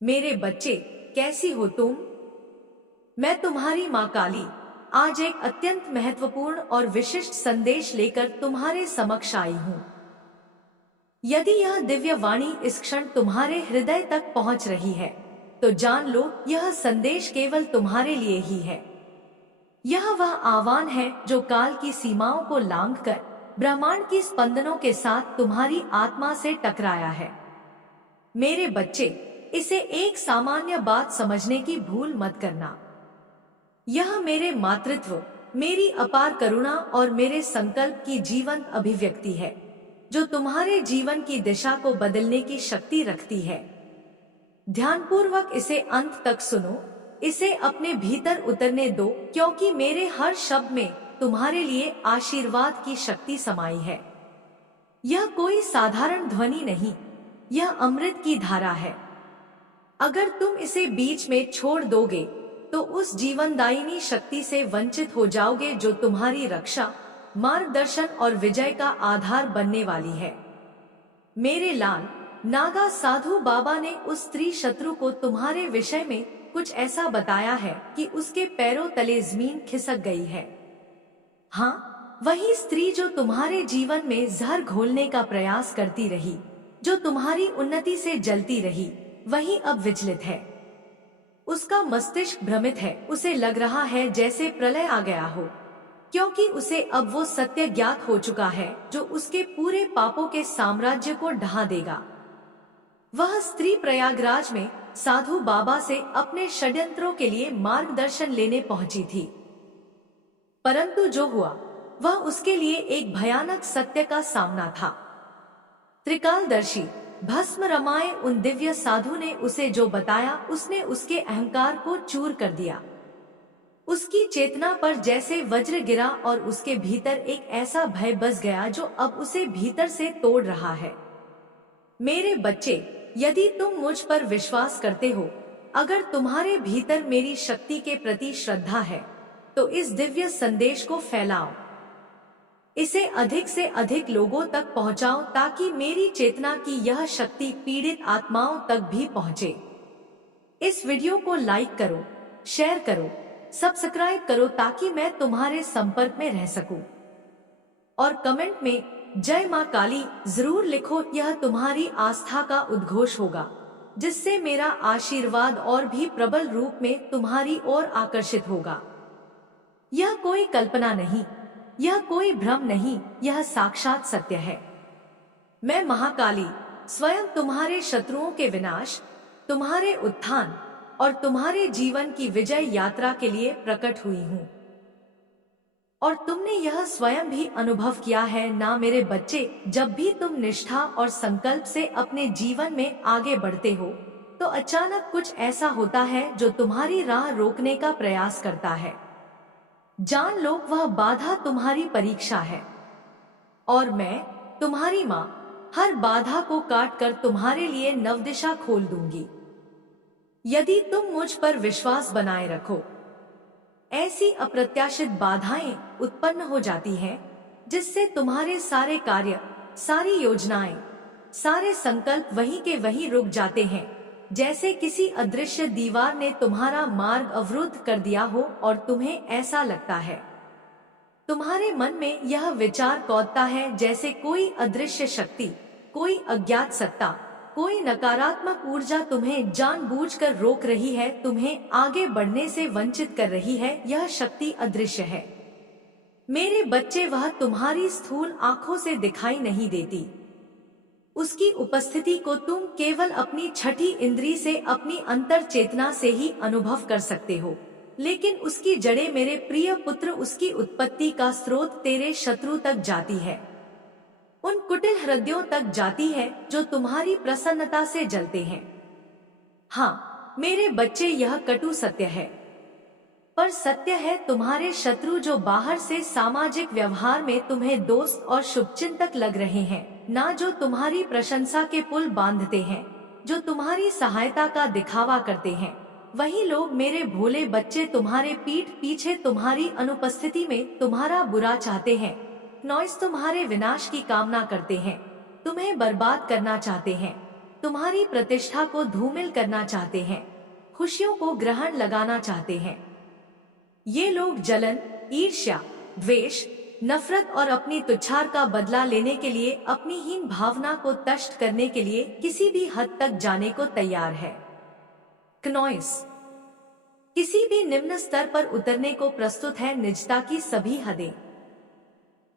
मेरे बच्चे, कैसी हो तुम? मैं तुम्हारी माँ काली आज एक अत्यंत महत्वपूर्ण और विशिष्ट संदेश लेकर तुम्हारे समक्ष आई हूँ। यदि यह दिव्य वाणी इस क्षण तुम्हारे हृदय तक पहुँच रही है, तो जान लो यह संदेश केवल तुम्हारे लिए ही है। यह वह आह्वान है जो काल की सीमाओं को लांघकर ब्रह्मांड की स्पंदनों के साथ तुम्हारी आत्मा से टकराया है। मेरे बच्चे, इसे एक सामान्य बात समझने की भूल मत करना। यह मेरे मातृत्व, मेरी अपार करुणा और मेरे संकल्प की जीवंत अभिव्यक्ति है, जो तुम्हारे जीवन की दिशा को बदलने की शक्ति रखती है। ध्यानपूर्वक इसे अंत तक सुनो, इसे अपने भीतर उतरने दो, क्योंकि मेरे हर शब्द में तुम्हारे लिए आशीर्वाद की शक्ति समाई है। यह कोई साधारण ध्वनि नहीं, यह अमृत की धारा है। अगर तुम इसे बीच में छोड़ दोगे, तो उस जीवनदायिनी शक्ति से वंचित हो जाओगे जो तुम्हारी रक्षा, मार्गदर्शन और विजय का आधार बनने वाली है। मेरे लाल, नागा साधु बाबा ने उस स्त्री शत्रु को तुम्हारे विषय में कुछ ऐसा बताया है कि उसके पैरों तले जमीन खिसक गई है। हाँ, वही स्त्री जो तुम्हारे जीवन में जहर घोलने का प्रयास करती रही, जो तुम्हारी उन्नति से जलती रही, वही अब विचलित है। उसका मस्तिष्क भ्रमित है, उसे लग रहा है जैसे प्रलय आ गया हो, क्योंकि उसे अब वो सत्य ज्ञात हो चुका है जो उसके पूरे पापों के साम्राज्य को ढहा देगा। वह स्त्री प्रयागराज में साधु बाबा से अपने षड्यंत्रों के लिए मार्गदर्शन लेने पहुंची थी, परंतु जो हुआ वह उसके लिए एक भयानक सत्य का सामना था। त्रिकालदर्शी भस्म रमाए उन दिव्य साधु ने उसे जो बताया, उसने उसके अहंकार को चूर कर दिया। उसकी चेतना पर जैसे वज्र गिरा और उसके भीतर एक ऐसा भय बस गया जो अब उसे भीतर से तोड़ रहा है। मेरे बच्चे, यदि तुम मुझ पर विश्वास करते हो, अगर तुम्हारे भीतर मेरी शक्ति के प्रति श्रद्धा है, तो इस दिव्य संदेश को फैलाओ। इसे अधिक से अधिक लोगों तक पहुंचाओ ताकि मेरी चेतना की यह शक्ति पीड़ित आत्माओं तक भी पहुंचे। इस वीडियो को लाइक करो, शेयर करो, सब्सक्राइब करो ताकि मैं तुम्हारे संपर्क में रह सकूं। और कमेंट में जय मां काली जरूर लिखो, यह तुम्हारी आस्था का उद्घोष होगा, जिससे मेरा आशीर्वाद और भी प्रबल रूप में तुम्हारी ओर आकर्षित होगा। यह कोई कल्पना नहीं, यह कोई भ्रम नहीं, यह साक्षात सत्य है। मैं महाकाली स्वयं तुम्हारे शत्रुओं के विनाश, तुम्हारे उत्थान और तुम्हारे जीवन की विजय यात्रा के लिए प्रकट हुई हूँ। और तुमने यह स्वयं भी अनुभव किया है ना मेरे बच्चे, जब भी तुम निष्ठा और संकल्प से अपने जीवन में आगे बढ़ते हो, तो अचानक कुछ ऐसा होता है जो तुम्हारी राह रोकने का प्रयास करता है। जान लो, वह बाधा तुम्हारी परीक्षा है, और मैं तुम्हारी माँ हर बाधा को काट कर तुम्हारे लिए नवदिशा खोल दूंगी। यदि तुम मुझ पर विश्वास बनाए रखो, ऐसी अप्रत्याशित बाधाएं उत्पन्न हो जाती हैं, जिससे तुम्हारे सारे कार्य, सारी योजनाएं, सारे संकल्प वहीं के वहीं रुक जाते हैं, जैसे किसी अदृश्य दीवार ने तुम्हारा मार्ग अवरुद्ध कर दिया हो और तुम्हें ऐसा लगता है, तुम्हारे मन में यह विचार कौंधता है जैसे कोई अदृश्य शक्ति, कोई अज्ञात सत्ता, कोई नकारात्मक ऊर्जा तुम्हें जानबूझकर रोक रही है, तुम्हें आगे बढ़ने से वंचित कर रही है। यह शक्ति अदृश्य है मेरे बच्चे, वह तुम्हारी स्थूल आंखों से दिखाई नहीं देती। उसकी उपस्थिति को तुम केवल अपनी छठी इंद्री से, अपनी अंतर चेतना से ही अनुभव कर सकते हो, लेकिन उसकी जड़ें मेरे प्रिय पुत्र, उसकी उत्पत्ति का स्रोत तेरे शत्रु तक जाती है, उन कुटिल हृदयों तक जाती है जो तुम्हारी प्रसन्नता से जलते हैं। हाँ मेरे बच्चे, यह कटु सत्य है, पर सत्य है तुम्हारे शत्रु जो बाहर से सामाजिक व्यवहार में तुम्हें दोस्त और शुभचिंतक लग रहे हैं, ना जो तुम्हारी प्रशंसा के पुल बांधते हैं, जो तुम्हारी सहायता का दिखावा करते हैं। वही लोग मेरे भोले बच्चे तुम्हारे पीठ पीछे, तुम्हारी अनुपस्थिति में तुम्हारा बुरा चाहते हैं, नॉइस तुम्हारे विनाश की कामना करते हैं, तुम्हें बर्बाद करना चाहते हैं। तुम्हारी प्रतिष्ठा को धूमिल करना चाहते हैं, खुशियों को ग्रहण लगाना चाहते हैं। ये लोग जलन, ईर्ष्या, द्वेष, नफरत और अपनी तुच्छार का बदला लेने के लिए, अपनी हीन भावना को तष्ट करने के लिए किसी भी हद तक जाने को तैयार है। क्नोइस किसी भी निम्न स्तर पर उतरने को प्रस्तुत है। निजता की सभी हदें,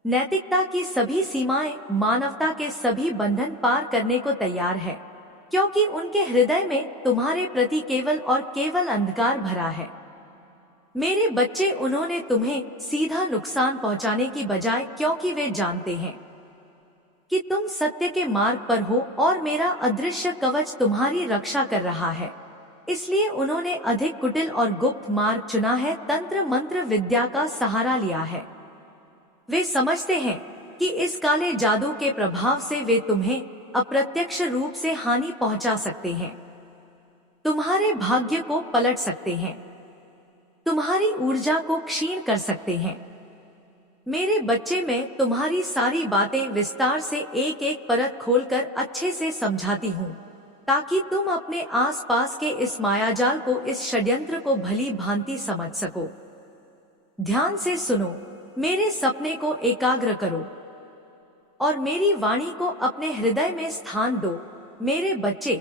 नैतिकता की सभी सीमाएं, मानवता के सभी बंधन पार करने को तैयार है, क्योंकि उनके हृदय में तुम्हारे प्रति केवल और केवल अंधकार भरा है। मेरे बच्चे, उन्होंने तुम्हें सीधा नुकसान पहुंचाने की बजाय, क्योंकि वे जानते हैं कि तुम सत्य के मार्ग पर हो और मेरा अदृश्य कवच तुम्हारी रक्षा कर रहा है, इसलिए उन्होंने अधिक कुटिल और गुप्त मार्ग चुना है, तंत्र मंत्र विद्या का सहारा लिया है। वे समझते हैं कि इस काले जादू के प्रभाव से वे तुम्हें अप्रत्यक्ष रूप से हानि पहुंचा सकते हैं, तुम्हारे भाग्य को पलट सकते हैं, तुम्हारी ऊर्जा को क्षीण कर सकते हैं। मेरे बच्चे, मैं तुम्हारी सारी बातें विस्तार से एक एक परत खोलकर अच्छे से समझाती हूँ, ताकि तुम अपने आसपास के इस मायाजाल को, इस षड्यंत्र को भली भांति समझ सको। ध्यान से सुनो, मेरे सपने को एकाग्र करो और मेरी वाणी को अपने हृदय में स्थान दो। मेरे बच्चे,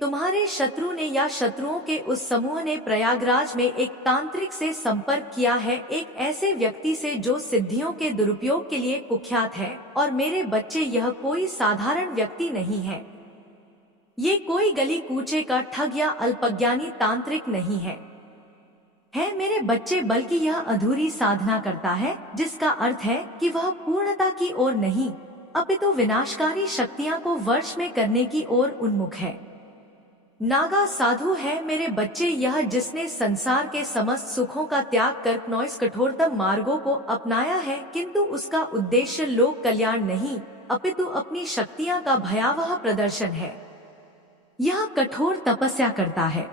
तुम्हारे शत्रु ने या शत्रुओं के उस समूह ने प्रयागराज में एक तांत्रिक से संपर्क किया है, एक ऐसे व्यक्ति से जो सिद्धियों के दुरुपयोग के लिए कुख्यात है। और मेरे बच्चे, यह कोई साधारण व्यक्ति नहीं है, ये कोई गली कूचे का ठग या अल्पज्ञानी तांत्रिक नहीं है मेरे बच्चे, बल्कि यह अधूरी साधना करता है, जिसका अर्थ है कि वह पूर्णता की ओर नहीं, अपितु विनाशकारी शक्तियां को वश में करने की ओर उन्मुख है। नागा साधु है मेरे बच्चे, यह जिसने संसार के समस्त सुखों का त्याग कर क्नोइस कठोरतम मार्गों को अपनाया है, किंतु उसका उद्देश्य लोक कल्याण नहीं, अपितु अपनी शक्तियां का भयावह प्रदर्शन है। यह कठोर तपस्या करता है,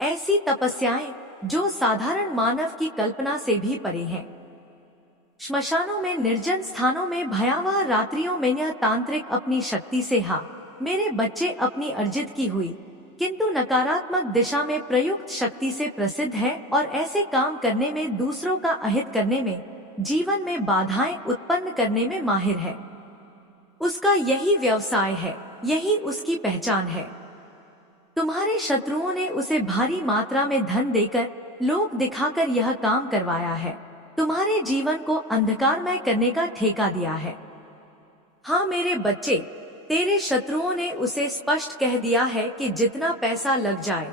ऐसी तपस्याएं जो साधारण मानव की कल्पना से भी परे हैं। श्मशानों में, निर्जन स्थानों में, भयावह रात्रियों में यह तांत्रिक अपनी शक्ति से मेरे बच्चे अपनी अर्जित की हुई किंतु नकारात्मक दिशा में प्रयुक्त शक्ति से प्रसिद्ध है, और ऐसे काम करने में, दूसरों का अहित करने में, जीवन में बाधाएं उत्पन्न करने में माहिर है। उसका यही व्यवसाय है, यही उसकी पहचान है। तुम्हारे शत्रुओं ने उसे भारी मात्रा में धन देकर, लोभ दिखाकर यह काम करवाया है, तुम्हारे जीवन को अंधकारमय करने का ठेका दिया है। हाँ मेरे बच्चे, तेरे शत्रुओं ने उसे स्पष्ट कह दिया है कि जितना पैसा लग जाए,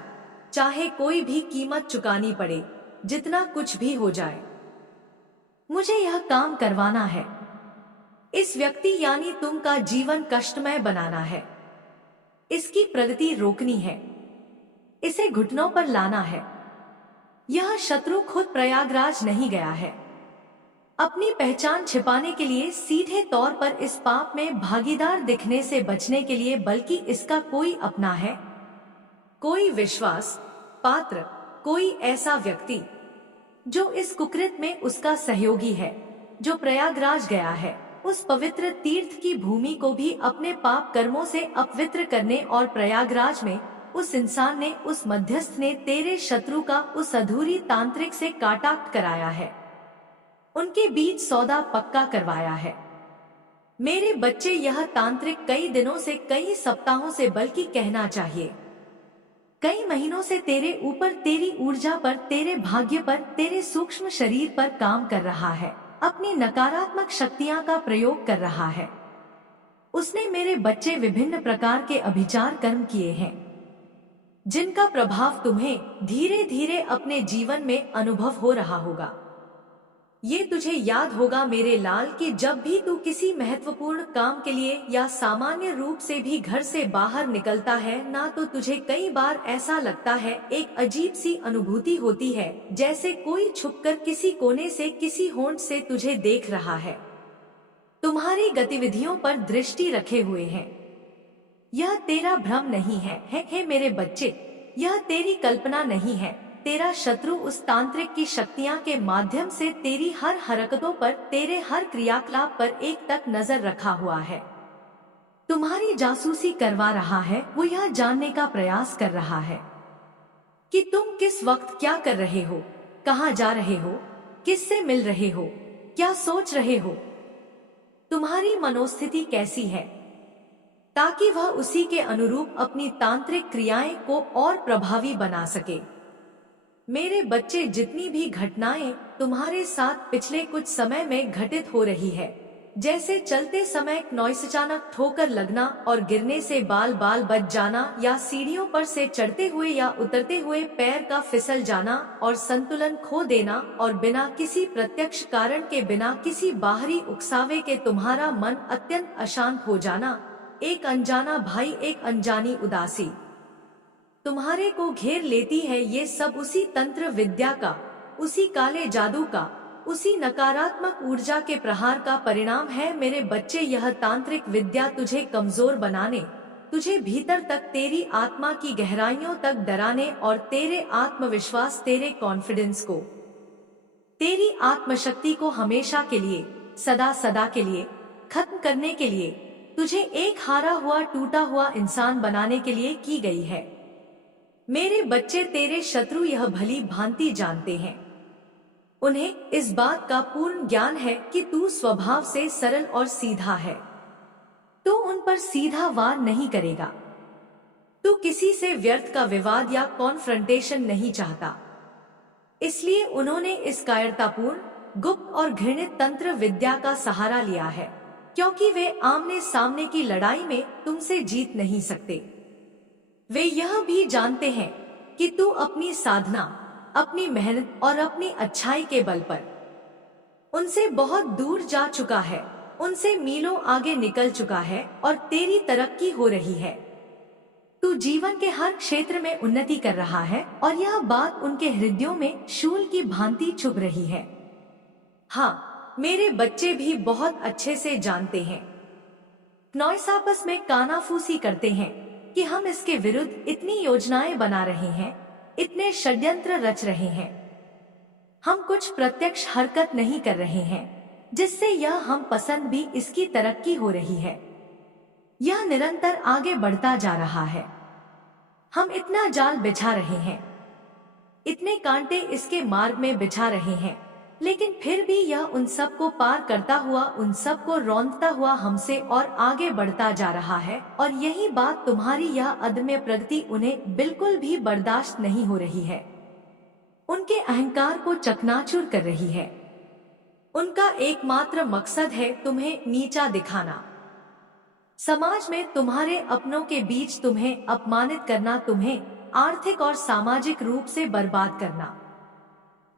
चाहे कोई भी कीमत चुकानी पड़े, जितना कुछ भी हो जाए, मुझे यह काम करवाना है। इस व्यक्ति यानी तुम का जीवन कष्टमय बनाना है, इसकी प्रगति रोकनी है, इसे घुटनों पर लाना है। यह शत्रु खुद प्रयागराज नहीं गया है, अपनी पहचान छिपाने के लिए, सीधे तौर पर इस पाप में भागीदार दिखने से बचने के लिए, बल्कि इसका कोई अपना है, कोई विश्वास पात्र, कोई ऐसा व्यक्ति जो इस कुकृत में उसका सहयोगी है, जो प्रयागराज गया है, उस पवित्र तीर्थ की भूमि को भी अपने पाप कर्मों से अपवित्र करने, और प्रयागराज में उस इंसान ने, उस मध्यस्थ ने तेरे शत्रु का उस अधूरी तांत्रिक से कांटेक्ट कराया है, उनके बीच सौदा पक्का करवाया है। मेरे बच्चे, यह तांत्रिक कई दिनों से, कई सप्ताहों से, बल्कि कहना चाहिए कई महीनों से तेरे ऊपर, तेरी ऊर्जा पर, तेरे भाग्य पर, तेरे सूक्ष्म शरीर पर काम कर रहा है, अपनी नकारात्मक शक्तियां का प्रयोग कर रहा है। उसने मेरे बच्चे विभिन्न प्रकार के अभिचार कर्म किए हैं, जिनका प्रभाव तुम्हें धीरे धीरे अपने जीवन में अनुभव हो रहा होगा। ये तुझे याद होगा मेरे लाल कि जब भी तू किसी महत्वपूर्ण काम के लिए या सामान्य रूप से भी घर से बाहर निकलता है ना, तो तुझे कई बार ऐसा लगता है, एक अजीब सी अनुभूति होती है, जैसे कोई छुपकर किसी कोने से, किसी होंठ से तुझे देख रहा है, तुम्हारी गतिविधियों पर दृष्टि रखे हुए है। यह तेरा भ्रम नहीं है मेरे बच्चे, यह तेरी कल्पना नहीं है। तेरा शत्रु उस तांत्रिक की शक्तियां के माध्यम से तेरी हर हरकतों पर, तेरे हर क्रियाकलाप पर एक तक नजर रखा हुआ है। तुम्हारी जासूसी करवा रहा है। वो यह जानने का प्रयास कर रहा है कि तुम किस वक्त क्या कर रहे हो, कहाँ जा रहे हो, किससे मिल रहे हो, क्या सोच रहे हो, तुम्हारी मनोस्थिति कैसी है, ताकि वह उसी के अनुरूप अपनी तांत्रिक क्रियाएं को और प्रभावी बना सके। मेरे बच्चे, जितनी भी घटनाएं तुम्हारे साथ पिछले कुछ समय में घटित हो रही है, जैसे चलते समय नॉइस, अचानक ठोकर लगना और गिरने से बाल बाल बच जाना, या सीढ़ियों पर से चढ़ते हुए या उतरते हुए पैर का फिसल जाना और संतुलन खो देना, और बिना किसी प्रत्यक्ष कारण के, बिना किसी बाहरी उकसावे के तुम्हारा मन अत्यंत अशांत हो जाना, एक अनजाना भय, एक अनजानी उदासी तुम्हारे को घेर लेती है। ये सब उसी तंत्र विद्या का, उसी काले जादू का, उसी नकारात्मक ऊर्जा के प्रहार का परिणाम है। मेरे बच्चे, यह तांत्रिक विद्या तुझे कमजोर बनाने, तुझे भीतर तक, तेरी आत्मा की गहराइयों तक डराने और तेरे आत्मविश्वास, तेरे कॉन्फिडेंस को, तेरी आत्मशक्ति को हमेशा के लिए, सदा सदा के लिए खत्म करने के लिए, तुझे एक हारा हुआ, टूटा हुआ इंसान बनाने के लिए की गई है। मेरे बच्चे, तेरे शत्रु यह भली भांति जानते हैं, उन्हें इस बात का पूर्ण ज्ञान है कि तू स्वभाव से सरल और सीधा है। तू उन पर सीधा वार नहीं करेगा। तू किसी से व्यर्थ का विवाद या कॉन्फ्रंटेशन नहीं चाहता। इसलिए उन्होंने इस कायरतापूर्ण, गुप्त और घृणित तंत्र विद्या का सहारा लिया है, क्योंकि वे आमने सामने की लड़ाई में तुमसे जीत नहीं सकते। वे यह भी जानते हैं कि तू अपनी साधना, अपनी मेहनत और अपनी अच्छाई के बल पर उनसे बहुत दूर जा चुका है, उनसे मीलों आगे निकल चुका है और तेरी तरक्की हो रही है। तू जीवन के हर क्षेत्र में उन्नति कर रहा है और यह बात उनके हृदयों में शूल की भांति चुभ रही है। हाँ, मेरे बच्चे भी बहुत अच्छे से जानते हैं। नॉइस आपस में कानाफूसी करते हैं कि हम इसके विरुद्ध इतनी योजनाएं बना रहे हैं, इतने षड्यंत्र रच रहे हैं। हम कुछ प्रत्यक्ष हरकत नहीं कर रहे हैं जिससे यह हम पसंद भी इसकी तरक्की हो रही है। यह निरंतर आगे बढ़ता जा रहा है। हम इतना जाल बिछा रहे हैं, इतने कांटे इसके मार्ग में बिछा रहे हैं, लेकिन फिर भी यह उन सब को पार करता हुआ, उन सब को रौंदता हुआ हमसे और आगे बढ़ता जा रहा है। और यही बात, तुम्हारी यह अदम्य प्रगति उन्हें बिल्कुल भी बर्दाश्त नहीं हो रही है, उनके अहंकार को चकनाचूर कर रही है। उनका एकमात्र मकसद है तुम्हें नीचा दिखाना, समाज में तुम्हारे अपनों के बीच तुम्हें अपमानित करना, तुम्हें आर्थिक और सामाजिक रूप से बर्बाद करना,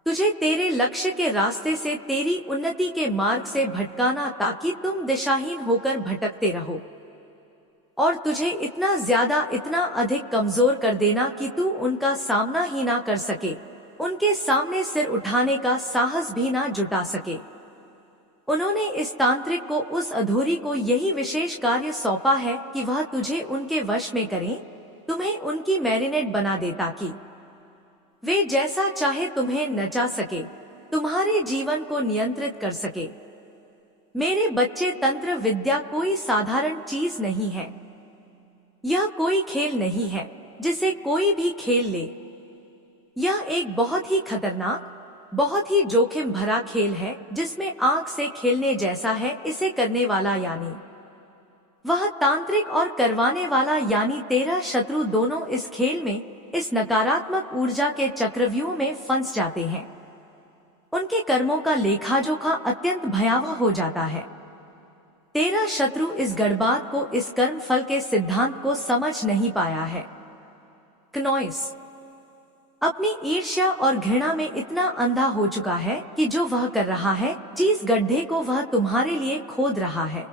तुझे तेरे लक्ष्य के रास्ते से, तेरी उन्नति के मार्ग से भटकाना, ताकि तुम दिशाहीन होकर भटकते रहो और तुझे इतना ज्यादा, इतना अधिक कमजोर कर देना कि तू उनका सामना ही ना कर सके, उनके सामने सिर उठाने का साहस भी ना जुटा सके। उन्होंने इस तांत्रिक को, उस अधूरी को यही विशेष कार्य सौंपा है कि वह तुझे उनके वश में करें, तुम्हें उनकी मैरिनेट बना दे, ताकि वे जैसा चाहे तुम्हें नचा सके, तुम्हारे जीवन को नियंत्रित कर सके। मेरे बच्चे, तंत्र विद्या कोई साधारण चीज नहीं है। यह कोई खेल नहीं है जिसे कोई भी खेल ले। यह एक बहुत ही खतरनाक, बहुत ही जोखिम भरा खेल है, जिसमें आंख से खेलने जैसा है इसे करने वाला, यानी वह तांत्रिक और करवाने वाला, यानी तेरा शत्रु, दोनों इस खेल में, इस नकारात्मक ऊर्जा के चक्रव्यूह में फंस जाते हैं। उनके कर्मों का लेखा जोखा अत्यंत भयावह हो जाता है। तेरा शत्रु इस गड़बाद को, इस कर्म फल के सिद्धांत को समझ नहीं पाया है। क्नॉइस अपनी ईर्ष्या और घृणा में इतना अंधा हो चुका है कि जो वह कर रहा है, जिस गड्ढे को वह तुम्हारे लिए खोद रहा है,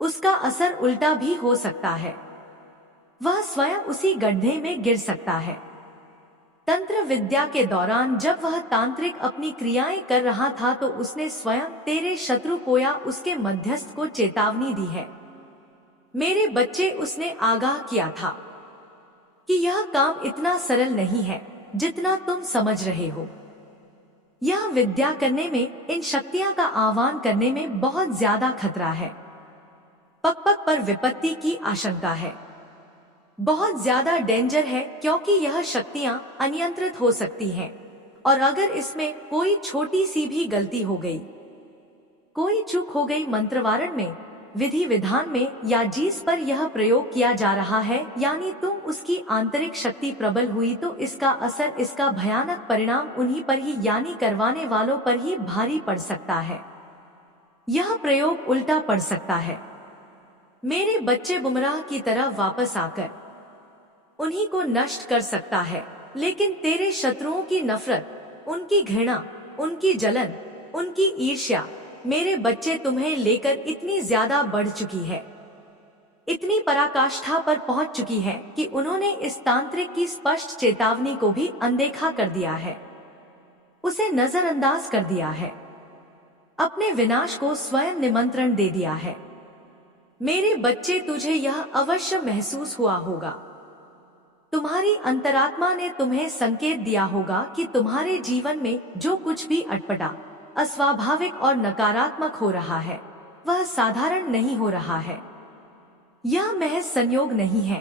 उसका असर उल्टा भी हो सकता है। वह स्वयं उसी गड्ढे में गिर सकता है। तंत्र विद्या के दौरान जब वह तांत्रिक अपनी क्रियाएं कर रहा था, तो उसने स्वयं तेरे शत्रु को या उसके मध्यस्थ को चेतावनी दी है। मेरे बच्चे, उसने आगाह किया था कि यह काम इतना सरल नहीं है जितना तुम समझ रहे हो। यह विद्या करने में, इन शक्तियां का आह्वान करने में बहुत ज्यादा खतरा है। पग पग पर विपत्ति की आशंका है। बहुत ज्यादा डेंजर है, क्योंकि यह शक्तियां अनियंत्रित हो सकती हैं, और अगर इसमें कोई छोटी सी भी गलती हो गई, कोई चूक हो गई मंत्रवारण में, विधि विधान में, या जिस पर यह प्रयोग किया जा रहा है, यानी तुम उसकी आंतरिक शक्ति प्रबल हुई, तो इसका असर, इसका भयानक परिणाम उन्हीं पर ही, यानी करवाने वालों पर ही भारी पड़ सकता है। यह प्रयोग उल्टा पड़ सकता है। मेरे बच्चे बुमराह की तरह वापस आकर उन्हीं को नष्ट कर सकता है, लेकिन तेरे शत्रुओं की नफरत, उनकी घृणा, उनकी जलन, उनकी ईर्ष्या मेरे बच्चे तुम्हें लेकर इतनी ज्यादा बढ़ चुकी है, इतनी पराकाष्ठा पर पहुंच चुकी है कि उन्होंने इस तांत्रिक की स्पष्ट चेतावनी को भी अनदेखा कर दिया है, उसे नजरअंदाज कर दिया है, अपने विनाश को स्वयं निमंत्रण दे दिया है। मेरे बच्चे, तुझे यह अवश्य महसूस हुआ होगा, तुम्हारी अंतरात्मा ने तुम्हें संकेत दिया होगा कि तुम्हारे जीवन में जो कुछ भी अटपटा, अस्वाभाविक और नकारात्मक हो रहा है, वह साधारण नहीं हो रहा है, यह महज संयोग नहीं है।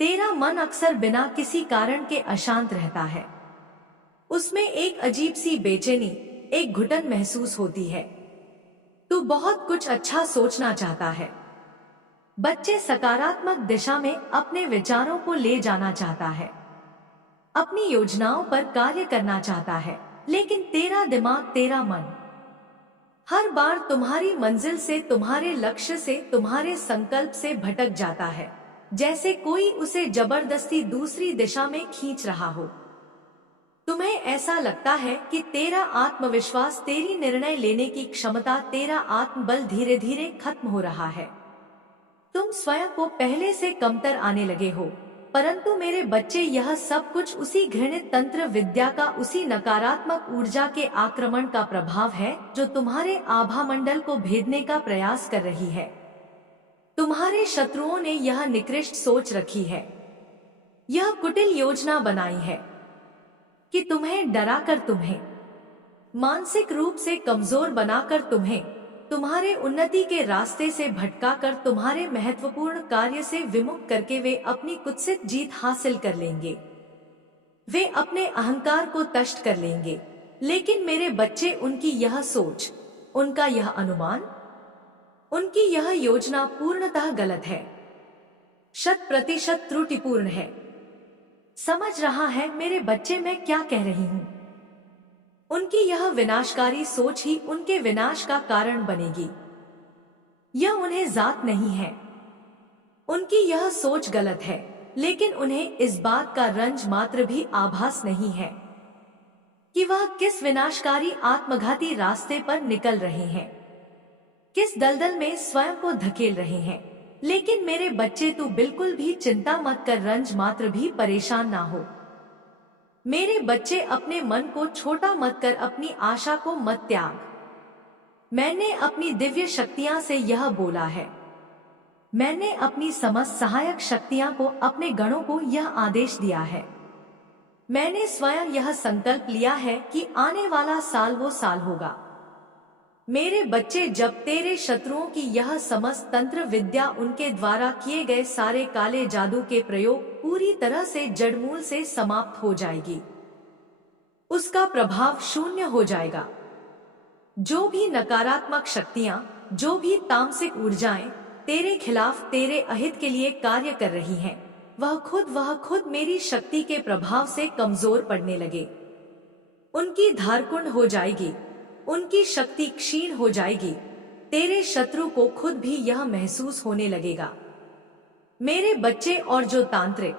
तेरा मन अक्सर बिना किसी कारण के अशांत रहता है, उसमें एक अजीब सी बेचैनी, एक घुटन महसूस होती है। तू बहुत कुछ अच्छा सोचना चाहता है, बच्चे सकारात्मक दिशा में अपने विचारों को ले जाना चाहता है, अपनी योजनाओं पर कार्य करना चाहता है, लेकिन तेरा दिमाग, तेरा मन हर बार तुम्हारी मंजिल से, तुम्हारे लक्ष्य से, तुम्हारे संकल्प से भटक जाता है, जैसे कोई उसे जबरदस्ती दूसरी दिशा में खींच रहा हो। तुम्हें ऐसा लगता है कि तेरा आत्मविश्वास, तेरी निर्णय लेने की क्षमता, तेरा आत्मबल धीरे धीरे खत्म हो रहा है, तुम स्वयं को पहले से कमतर आने लगे हो। परंतु मेरे बच्चे, यह सब कुछ उसी घृणित तंत्र विद्या का, उसी नकारात्मक ऊर्जा के आक्रमण का प्रभाव है जो तुम्हारे आभा मंडल को भेदने का प्रयास कर रही है। तुम्हारे शत्रुओं ने यह निकृष्ट सोच रखी है, यह कुटिल योजना बनाई है कि तुम्हें डराकर, तुम्हें मानसिक रूप से कमजोर बनाकर, तुम्हें तुम्हारे उन्नति के रास्ते से भटकाकर, तुम्हारे महत्वपूर्ण कार्य से विमुख करके वे अपनी कुत्सित जीत हासिल कर लेंगे, वे अपने अहंकार को तष्ट कर लेंगे। लेकिन मेरे बच्चे, उनकी यह सोच, उनका यह अनुमान, उनकी यह योजना पूर्णतः गलत है, 100% त्रुटिपूर्ण है। समझ रहा है मेरे बच्चे मैं क्या कह रही हूँ? उनकी यह विनाशकारी सोच ही उनके विनाश का कारण बनेगी, यह उन्हें जात नहीं है। उनकी यह सोच गलत है, लेकिन उन्हें इस बात का रंज मात्र भी आभास नहीं है कि वह किस विनाशकारी आत्मघाती रास्ते पर निकल रहे हैं, किस दलदल में स्वयं को धकेल रहे हैं। लेकिन मेरे बच्चे, तू बिल्कुल भी चिंता मत कर, रंज मात्र भी परेशान ना हो। मेरे बच्चे, अपने मन को छोटा मत कर, अपनी आशा को मत त्याग। मैंने अपनी दिव्य शक्तियां से यह बोला है, मैंने अपनी समस्त सहायक शक्तियां को, अपने गणों को यह आदेश दिया है, मैंने स्वयं यह संकल्प लिया है कि आने वाला साल वो साल होगा। मेरे बच्चे, जब तेरे शत्रुओं की यह समस्त तंत्र विद्या, उनके द्वारा किए गए सारे काले जादू के प्रयोग पूरी तरह से जड़मूल से समाप्त हो जाएगी, उसका प्रभाव शून्य हो जाएगा। जो भी नकारात्मक शक्तियां, जो भी तामसिक ऊर्जाएं तेरे खिलाफ, तेरे अहित के लिए कार्य कर रही हैं, वह खुद मेरी शक्ति के प्रभाव से कमजोर पड़ने लगे, उनकी धारकुंड हो जाएगी, उनकी शक्ति क्षीण हो जाएगी। तेरे शत्रु को खुद भी यह महसूस होने लगेगा। मेरे बच्चे, और जो तांत्रिक,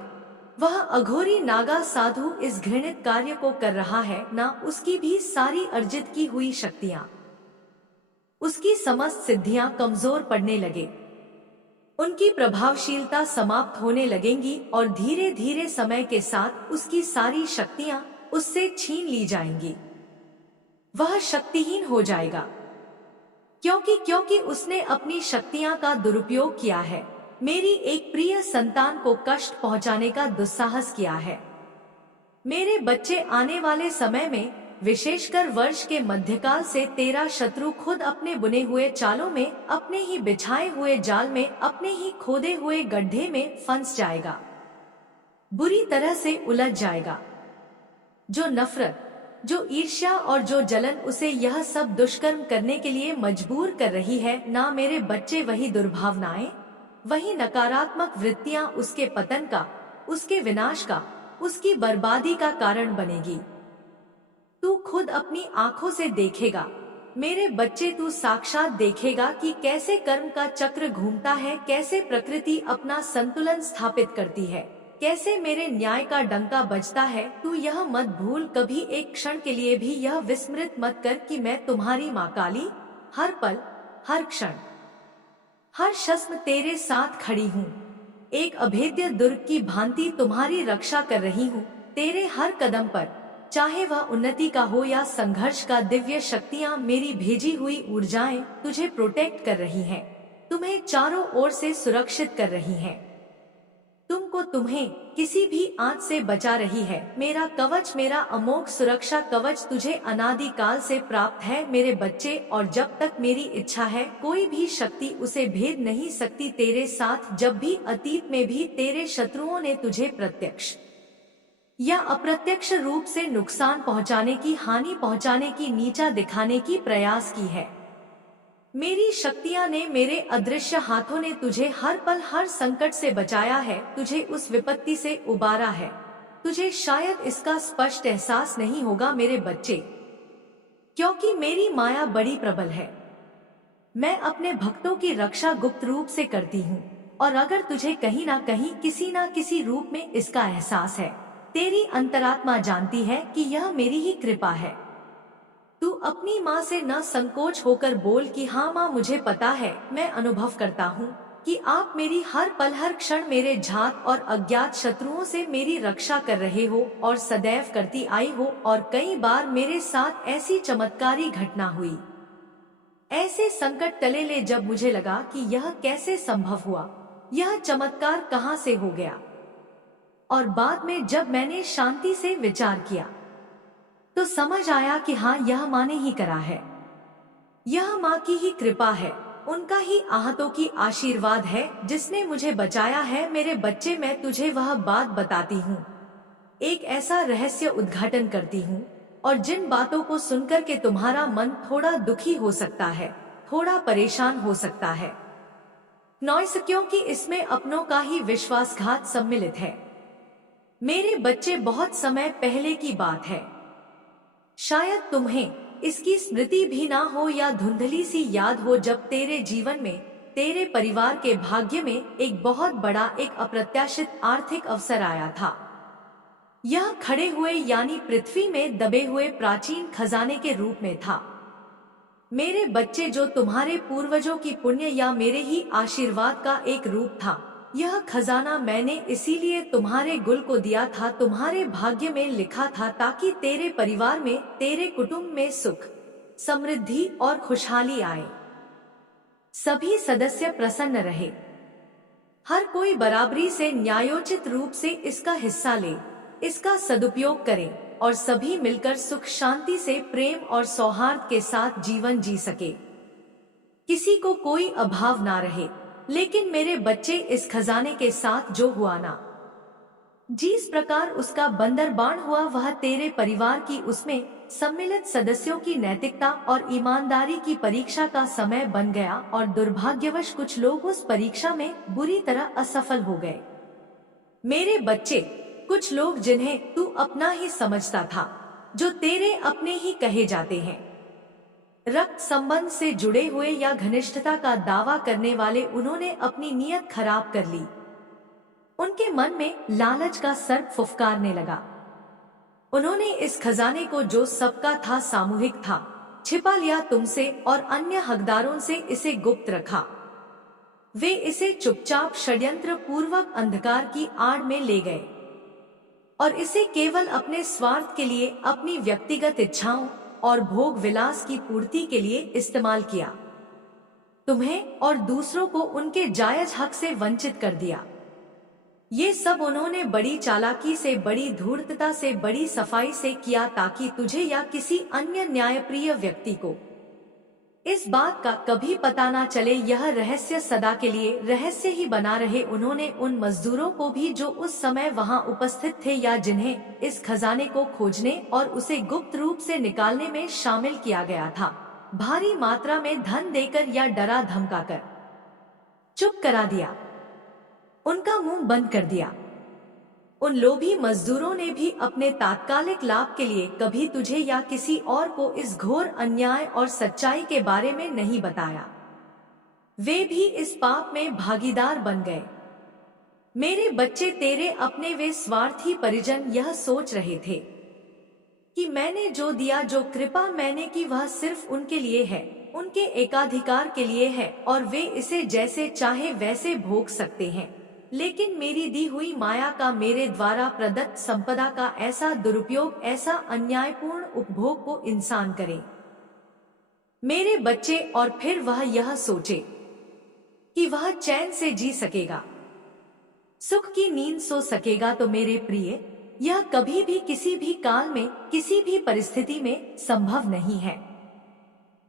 वह अघोरी नागा साधु इस घृणित कार्य को कर रहा है, ना उसकी भी सारी अर्जित की हुई शक्तियां, उसकी समस्त सिद्धियां कमजोर पड़ने लगे, उनकी प्रभावशीलता समाप्त होने लगेंगी, और धीरे धीरे समय के साथ उसकी सारी शक्तियां उससे छीन ली जाएंगी। वह शक्तिहीन हो जाएगा, क्योंकि उसने अपनी शक्तियां का दुरुपयोग किया है, मेरी एक प्रिय संतान को कष्ट पहुंचाने का दुस्साहस किया है। मेरे बच्चे, आने वाले समय में विशेषकर वर्ष के मध्यकाल से तेरा शत्रु खुद अपने बुने हुए चालों में, अपने ही बिछाए हुए जाल में, अपने ही खोदे हुए गड्ढे में फंस जाएगा, बुरी तरह से उलझ जाएगा। जो नफरत, जो ईर्ष्या और जो जलन उसे यह सब दुष्कर्म करने के लिए मजबूर कर रही है ना मेरे बच्चे, वही दुर्भावनाएं, वही नकारात्मक वृत्तियां उसके पतन का, उसके विनाश का, उसकी बर्बादी का कारण बनेगी। तू खुद अपनी आंखों से देखेगा मेरे बच्चे, तू साक्षात देखेगा कि कैसे कर्म का चक्र घूमता है, कैसे प्रकृति अपना संतुलन स्थापित करती है, कैसे मेरे न्याय का डंका बजता है। तू यह मत भूल, कभी एक क्षण के लिए भी यह विस्मृत मत कर कि मैं तुम्हारी माँ काली हर पल, हर क्षण, हर क्षण तेरे साथ खड़ी हूँ। एक अभेद्य दुर्ग की भांति तुम्हारी रक्षा कर रही हूँ। तेरे हर कदम पर, चाहे वह उन्नति का हो या संघर्ष का, दिव्य शक्तियाँ, मेरी भेजी हुई ऊर्जाएं तुझे प्रोटेक्ट कर रही हैं, तुम्हें चारों ओर से सुरक्षित कर रही हैं, तुमको तुम्हें किसी भी आंच से बचा रही है। मेरा कवच, मेरा अमोघ सुरक्षा कवच तुझे अनादि काल से प्राप्त है मेरे बच्चे, और जब तक मेरी इच्छा है कोई भी शक्ति उसे भेद नहीं सकती तेरे साथ। जब भी अतीत में भी तेरे शत्रुओं ने तुझे प्रत्यक्ष या अप्रत्यक्ष रूप से नुकसान पहुंचाने की, हानि पहुंचाने की, नीचा दिखाने की प्रयास की है, मेरी शक्तियां ने, मेरे अदृश्य हाथों ने तुझे हर पल, हर संकट से बचाया है, तुझे उस विपत्ति से उबारा है। तुझे शायद इसका स्पष्ट एहसास नहीं होगा मेरे बच्चे, क्योंकि मेरी माया बड़ी प्रबल है। मैं अपने भक्तों की रक्षा गुप्त रूप से करती हूँ, और अगर तुझे कहीं ना कहीं, किसी ना किसी रूप में इसका एहसास है, तेरी अंतरात्मा जानती है कि यह मेरी ही कृपा है। तू अपनी माँ से न संकोच होकर बोल कि हाँ माँ, मुझे पता है, मैं अनुभव करता हूँ कि आप मेरी हर पल, हर क्षण, मेरे झात और अज्ञात शत्रुओं से मेरी रक्षा कर रहे हो और सदैव करती आई हो। और कई बार मेरे साथ ऐसी चमत्कारी घटना हुई, ऐसे संकट टले ले जब मुझे लगा कि यह कैसे संभव हुआ, यह चमत्कार कहाँ से हो गया। और बाद में जब मैंने शांति से विचार किया तो समझ आया कि हाँ, यह माँ ने ही करा है, यह माँ की ही कृपा है, उनका ही आहतों की आशीर्वाद है जिसने मुझे बचाया है। मेरे बच्चे, मैं तुझे वह बात बताती हूँ, एक ऐसा रहस्य उद्घाटन करती हूँ, और जिन बातों को सुनकर के तुम्हारा मन थोड़ा दुखी हो सकता है, थोड़ा परेशान हो सकता है, नॉइस, क्योंकि इसमें अपनों का ही विश्वासघात सम्मिलित है। मेरे बच्चे, बहुत समय पहले की बात है, शायद तुम्हें इसकी स्मृति भी ना हो या धुंधली सी याद हो, जब तेरे जीवन में, तेरे परिवार के भाग्य में एक बहुत बड़ा, एक अप्रत्याशित आर्थिक अवसर आया था। यह खड़े हुए यानी पृथ्वी में दबे हुए प्राचीन खजाने के रूप में था। मेरे बच्चे, जो तुम्हारे पूर्वजों की पुण्य या मेरे ही आशीर्वाद का एक रूप था। यह खजाना मैंने इसीलिए तुम्हारे गुल को दिया था, तुम्हारे भाग्य में लिखा था, ताकि तेरे परिवार में, तेरे कुटुंब में सुख, समृद्धि और खुशहाली आए, सभी सदस्य प्रसन्न रहे, हर कोई बराबरी से, न्यायोचित रूप से इसका हिस्सा ले, इसका सदुपयोग करे, और सभी मिलकर सुख शांति से, प्रेम और सौहार्द के साथ जीवन जी सके, किसी को कोई अभाव ना रहे। लेकिन मेरे बच्चे, इस खजाने के साथ जो हुआ ना, जिस प्रकार उसका बंदरबान हुआ, वह तेरे परिवार की, उसमें सम्मिलित सदस्यों की नैतिकता और ईमानदारी की परीक्षा का समय बन गया, और दुर्भाग्यवश कुछ लोग उस परीक्षा में बुरी तरह असफल हो गए। मेरे बच्चे, कुछ लोग जिन्हें तू अपना ही समझता था, जो तेरे अपने ही कहे जाते हैं, रक्त संबंध से जुड़े हुए या घनिष्ठता का दावा करने वाले, उन्होंने अपनी नीयत खराब कर ली। उनके मन में लालच का सर्प फुफकारने लगा। उन्होंने इस खजाने को, जो सबका था, सामूहिक था, छिपा लिया तुमसे और अन्य हकदारों से, इसे गुप्त रखा। वे इसे चुपचाप षड्यंत्र पूर्वक अंधकार की आड़ में ले गए और इसे केवल अपने स्वार्थ के लिए, अपनी व्यक्तिगत इच्छाओं और भोग विलास की पूर्ति के लिए इस्तेमाल किया। तुम्हें और दूसरों को उनके जायज हक से वंचित कर दिया। ये सब उन्होंने बड़ी चालाकी से, बड़ी धूर्तता से, बड़ी सफाई से किया ताकि तुझे या किसी अन्य न्यायप्रिय व्यक्ति को इस बात का कभी पता ना चले। यह रहस्य सदा के लिए रहस्य ही बना रहे। उन्होंने उन मजदूरों को भी जो उस समय वहां उपस्थित थे या जिन्हें इस खजाने को खोजने और उसे गुप्त रूप से निकालने में शामिल किया गया था, भारी मात्रा में धन देकर या डरा धमकाकर चुप करा दिया, उनका मुंह बंद कर दिया। उन लोभी मजदूरों ने भी अपने तात्कालिक लाभ के लिए कभी तुझे या किसी और को इस घोर अन्याय और सच्चाई के बारे में नहीं बताया। वे भी इस पाप में भागीदार बन गए। मेरे बच्चे, तेरे अपने वे स्वार्थी परिजन यह सोच रहे थे कि मैंने जो दिया, जो कृपा मैंने की, वह सिर्फ उनके लिए है, उनके एकाधिकार के लिए है और वे इसे जैसे चाहे वैसे भोग सकते हैं। लेकिन मेरी दी हुई माया का, मेरे द्वारा प्रदत्त संपदा का ऐसा दुरुपयोग, ऐसा अन्यायपूर्ण उपभोग को इंसान करे मेरे बच्चे, और फिर वह यह सोचे कि वह चैन से जी सकेगा, सुख की नींद सो सकेगा, तो मेरे प्रिय, यह कभी भी किसी भी काल में, किसी भी परिस्थिति में संभव नहीं है।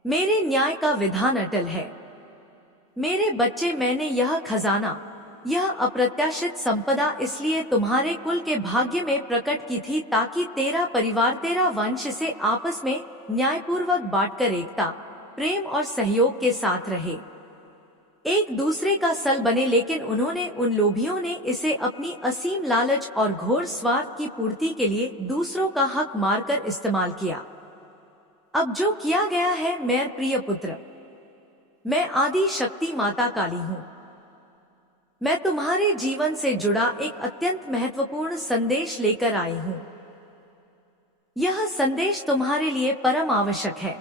मेरे न्याय का विधान अटल है। मेरे बच्चे, मैंने यह खजाना, यह अप्रत्याशित संपदा इसलिए तुम्हारे कुल के भाग्य में प्रकट की थी ताकि तेरा परिवार, तेरा वंश से आपस में न्यायपूर्वक बांटकर एकता, प्रेम और सहयोग के साथ रहे, एक दूसरे का सल बने। लेकिन उन्होंने, उन लोभियों ने इसे अपनी असीम लालच और घोर स्वार्थ की पूर्ति के लिए दूसरों का हक मारकर इस्तेमाल किया। अब जो किया गया है, मेरे प्रिय पुत्र, मैं आदि शक्ति माता काली हूँ। मैं तुम्हारे जीवन से जुड़ा एक अत्यंत महत्वपूर्ण संदेश लेकर आई हूँ। यह संदेश तुम्हारे लिए परम आवश्यक है।